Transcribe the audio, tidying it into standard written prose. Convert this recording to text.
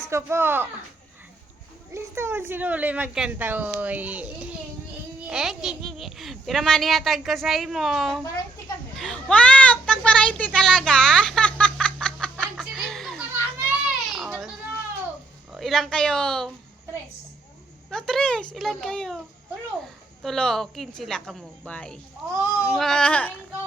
Pasko po. Listo mo si Luloy magkanta, oy. Kiki. Pero manihatag ko sa imo. Parenti kami. Wow! Tag-variety talaga. Tagsirin ko kami! Oh. Natulog! Ilang kayo? 3. No, 3. Ilan kayo? Tulog! Tulo. 15 sila ka mo. Bye. Oh! Ma- Tagsirin ko!